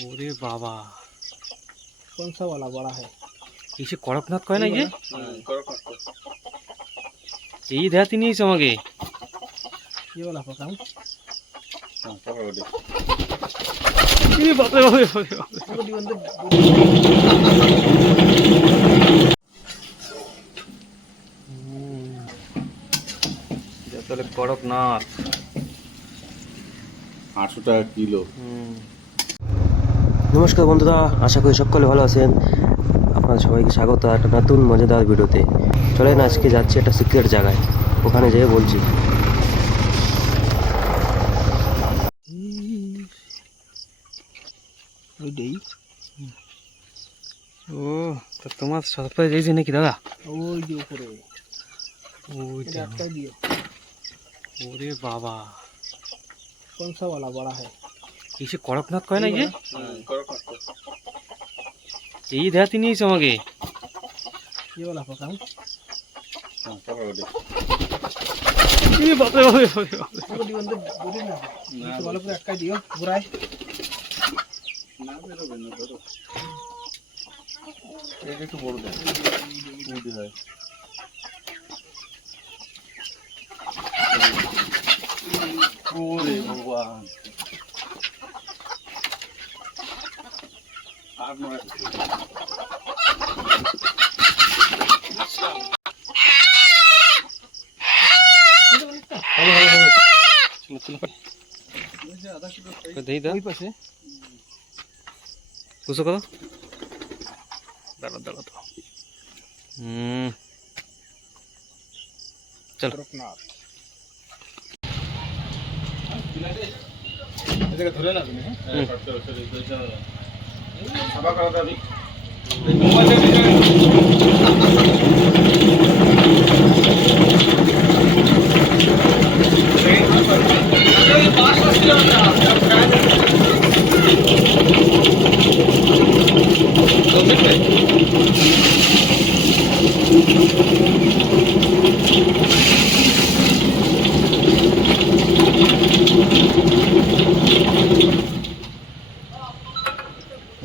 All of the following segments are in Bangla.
ओरे बाबा कौन सा वाला बड़ा है? इसे कड़कनाथ कहे ना ये कड़कनाथ। यही देहाती नहीं समझे ये वाला पकाऊं? ये बाप रे बाप रे बाप रे बाप रे। बड़ी बंदे এটা তাহলে কড়কনাথ 800 টাকা কিলো। নমস্কার বন্ধুরা, আশা করি সকলে ভালো আছেন। আপনাদের সবাইকে স্বাগত একটা নতুন মজাদার ভিডিওতে। চলেন আজকে যাচ্ছি একটা সিক্রেট জায়গায়, ওখানে যেয়ে বলছি। ওইটাই ও তো তোমার সরপ্রাইজ দিয়েছে নাকি দাদা? ওই যে উপরে ওই এটা একটা দিও। ওরে বাবা कौन सा वाला बड़ा है? इसे कड़कनाथ कहे ना ये কড়কনাথ। यही देहाती नहीं समझे ये वाला पकाऊं? ये बाप रे बाप रे बाप रे बाप रे। बड़ी बंदे बोली ना तो वाला पूरा একটা দিও বুড়াই। না বেরোবে না, বেরো। এটা একটু বড় দেন, উঠে হয়। ওরে ভগবান, আর নয়। दही दा ওই পাশে पूछो करो दाड़ा दाड़ा तो चल কড়কনাথ। এটাকে ধরে না তুমি, হ্যাঁ সাবা করা যাবে।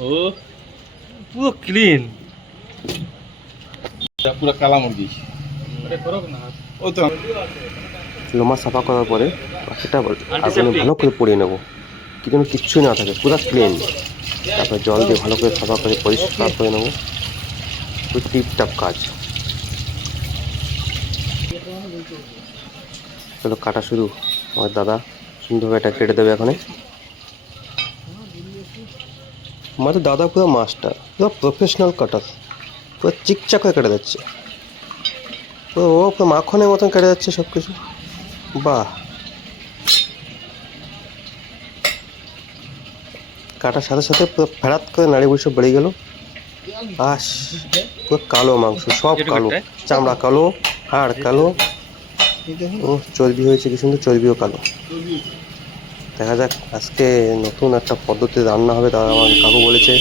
ও पूरा क्लीन পুরো কালা মুরগি। ও তো লোমা সাফা করার পরে পাখিটা আগুনে ভালো করে পরিয়ে নেবো, কি যেন কিচ্ছুই না থাকে, পুরো ক্লিন। তারপরে জল দিয়ে ভালো করে সাফা করে পরিষ্কার করে নেবো। পুরো টিপটাপ কাজ। চলো কাটা শুরু। আমার দাদা সুন্দরভাবে এটা কেটে দেবে এখানে। আমাদের দাদা পুরো মাস্টার, পুরো প্রফেশনাল কাটার, পুরো চিকচাক হয়ে কেটে যাচ্ছে। পুরো ও পুরো মাখনের মতন কেটে যাচ্ছে সব কিছু। বাহ, কাটার সাথে সাথে পুরো ফেরাত করে নাড়ি বুড়ি সব বেড়ে গেল। আস, পুরো কালো মাংস, সব কালো, চামড়া কালো, হাড় কালো, ও চর্বি হয়েছে কি সুন্দর, চর্বিও কালো। দেখা যাক আজকে নতুন একটা পদ্ধতিতে রান্না হবে, তারা আমার কাকু বলেছে।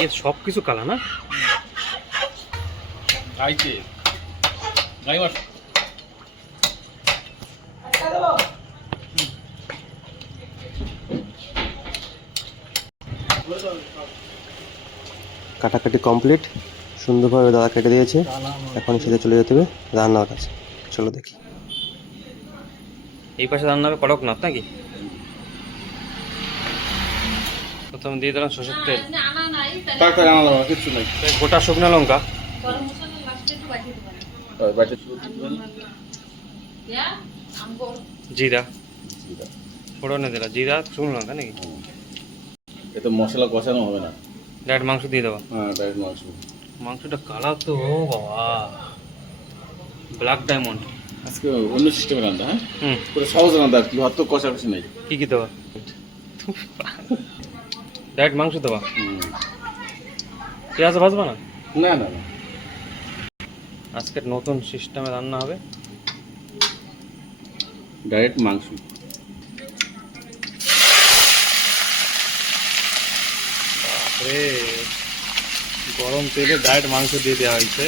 ये सब किछु काला ना আইছে গাইবার কাটাকাটি কমপ্লিট, সুন্দরভাবে দাদা কেটে দিয়েছে। এখন সেটা চলে যেতে হবে রান্নার কাছে। চলো দেখি। এই পাশে রান্না হবে কড়কনাথ নাকি? প্রথম দিয়ে দিলাম সরষের তেল, তার তার আনা লাগবে, কিছু নাই। গোটা শুকনো লঙ্কা, বাইরে জিরা ফোড়নে দিলাম, জিরা শুকনো লঙ্কা নাকি? এটা মশলা কষানো হবে না, ডাইরেক্ট মাংস দিয়ে দেবো। হ্যাঁ ডাইরেক্ট মাংস। মাংসটা কালার তো ও বাবা, ব্ল্যাক ডায়মন্ড। আজকে অন্য সিস্টেমে রান্না, হ্যাঁ হুম, পুরো সহজ রান্না, কি অত কষাকষি নাই। কি কি দেবা? ডাইরেক্ট মাংস দেবা, পেঁয়াজ ভাজবা না? না না না, আজকের নতুন সিস্টেমে রান্না হবে। ডাইরেক্ট মাংস। গরম তেলে ডাইরেক্ট মাংস দিয়ে দেওয়া হয়েছে।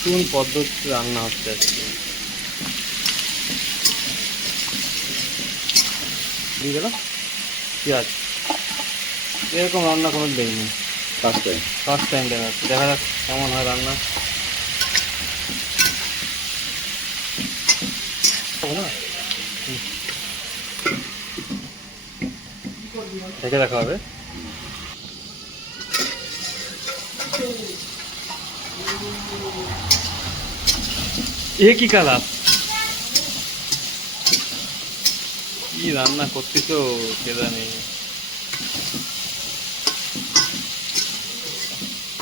নতুন পদ্ধতি রান্না হচ্ছে আজকে। দিয়ে গেল পেঁয়াজ। এরকম রান্না কোনো দেয়নি, ফার্স্ট টাইম। ফার্স্ট টাইম দেখা যাচ্ছে। দেখা যাক কেমন হয় রান্না। দেখে দেখা হবে। এ কি কালার, কি রান্না করতেছ কে জানে।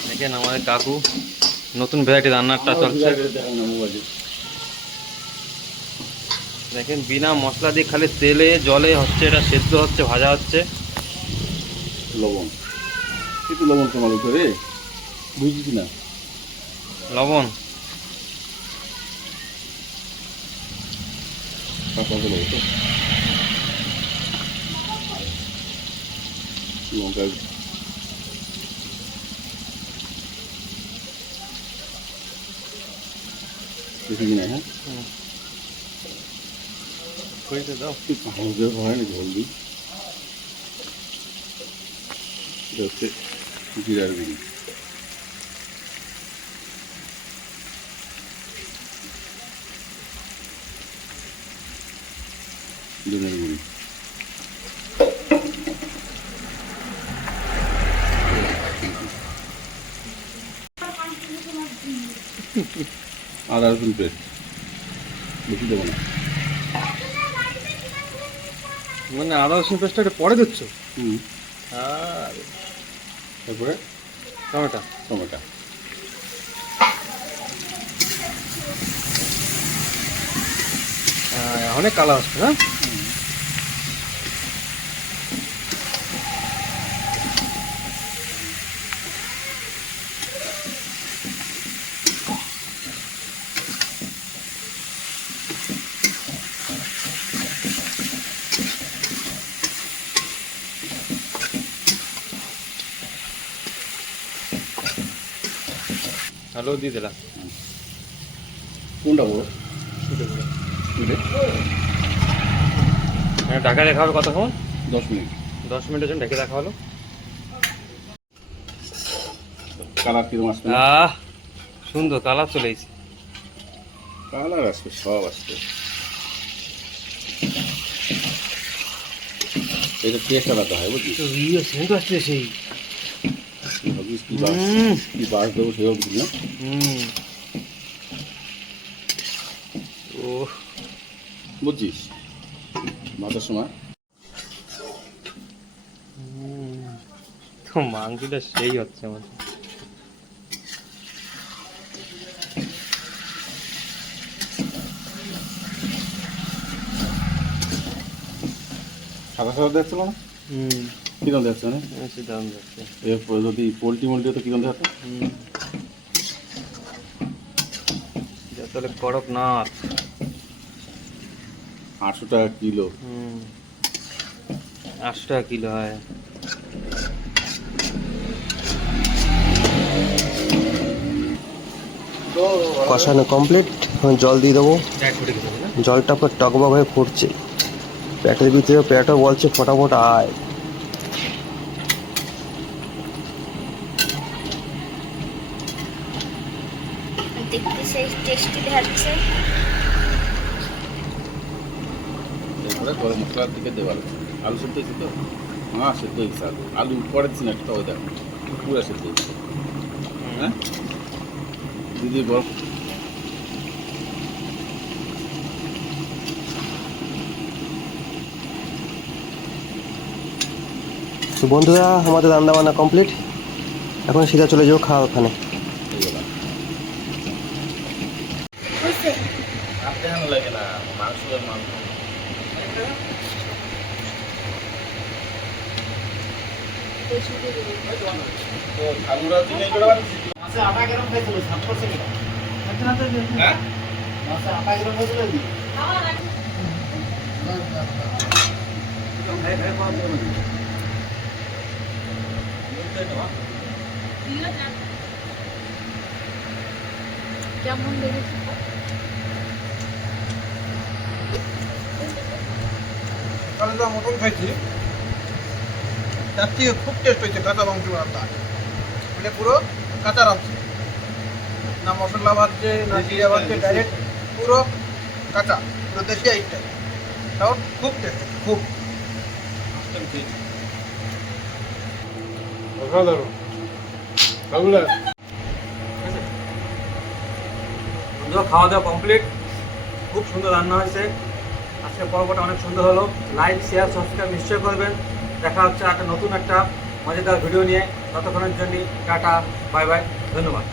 দেখেন আমাদের কাকু নতুন ভ্যারাইটি রান্নাটা চলছে। দেখেন বিনা মশলা দিয়ে খালি তেলে জলে হচ্ছে, এটা সেদ্ধ হচ্ছে, ভাজা হচ্ছে। লবণ কিন্তু লবণ তোমার উপরে বুঝিস না। লবণ লঙ্কা বেশি কিনা। হ্যাঁ কইতে দাও। হয় না ঝোল দিই। এটা হচ্ছে জিরার গুঁড়ি। ধনের গুঁড়ি। আদা রসুন পেস্ট বেশি দেবো না। মানে আদা রসুন পেস্টটা এটা পরে দিচ্ছ? আর তারপরে টমেটো টমেটো। অনেক কালার আসছে না। হ্যালো দিয়ে দিলাম। কোনটা বড়? হ্যাঁ ঢাকা দেখা হবে কতক্ষণ? 10 মিনিট। 10 মিনিটের জন্য ঢেকে দেখা হলো। কালার কিরকম আসবে? সুন্দর কালার চলে এসেছে। কালার আসবে, সব আসবে। এটা টেস্ট আলাদা হয় বুঝলি। সেন্ট আসছে সেই ভাবিস কি বাস দেবো সেরকম কিছু না। ও বুঝছিস ভাতের সময় তো মাংসটা সেই হচ্ছে আমাদের। সাদা সাদা দেখছিল না? কিরকম দেখছে না? দাম যাচ্ছে। এরপর যদি পোলট্রি মোল্ট্রি তো কিরকম দেখতো? তাহলে করকনাথ 800 টাকা কিলো। 800 টাকা কিলো হয়। কষানো কমপ্লিট। জল দিয়ে দেবো। জলটা পুরো টকবক হয়ে ফুটছে। প্যাটের ভিতরে প্যাটও বলছে ফটাফট আয়। দেখতে সেই টেস্টি লাগছে। এরপরে গরম মশলার দিকে দেওয়ার আলু সেদ্ধ হয়েছে তো? হ্যাঁ সেদ্ধ হয়েছে আলু। আলু পরে দিচ্ছি না, একটা ওই দেখ পুরো সেদ্ধ হয়েছে। হ্যাঁ দিদি গরম। তো বন্ধুরা আমাদের রান্না বান্না কমপ্লিট। এখন সিধা চলে যাবো খাওয়া ওখানে। লাগে না মাংস মাংস আলুরা দিনে করে মাসে আটা গরম খাইছিল 7% কিলো। হ্যাঁ মাসে আটা গরম খাইছিল দি ভাই ভাই পাওয়া যাবে না। কেমন দেখেছি সকালে তো মটন খাইছি, তার থেকে খুব টেস্ট হয়েছে কাঁচা মাংস রান্না, মানে পুরো কাঁচা রাখছে, না মশলা ভাজছে না জিরা ভাজছে, ডাইরেক্ট পুরো কাঁচা, পুরো দেশি আইটেম, তাও খুব টেস্ট, খুব অসাধারণ। বন্ধুরা, খাওয়া দাওয়া কমপ্লিট, খুব সুন্দর রান্না হয়েছে। আজকে পর্বটা অনেক সুন্দর হলো। লাইক, শেয়ার, সাবস্ক্রাইব নিশ্চয় করবেন। দেখা হচ্ছে একটা নতুন একটা মজাদার ভিডিও নিয়ে। ততক্ষণের জন্য টাটা, বাই বাই, ধন্যবাদ।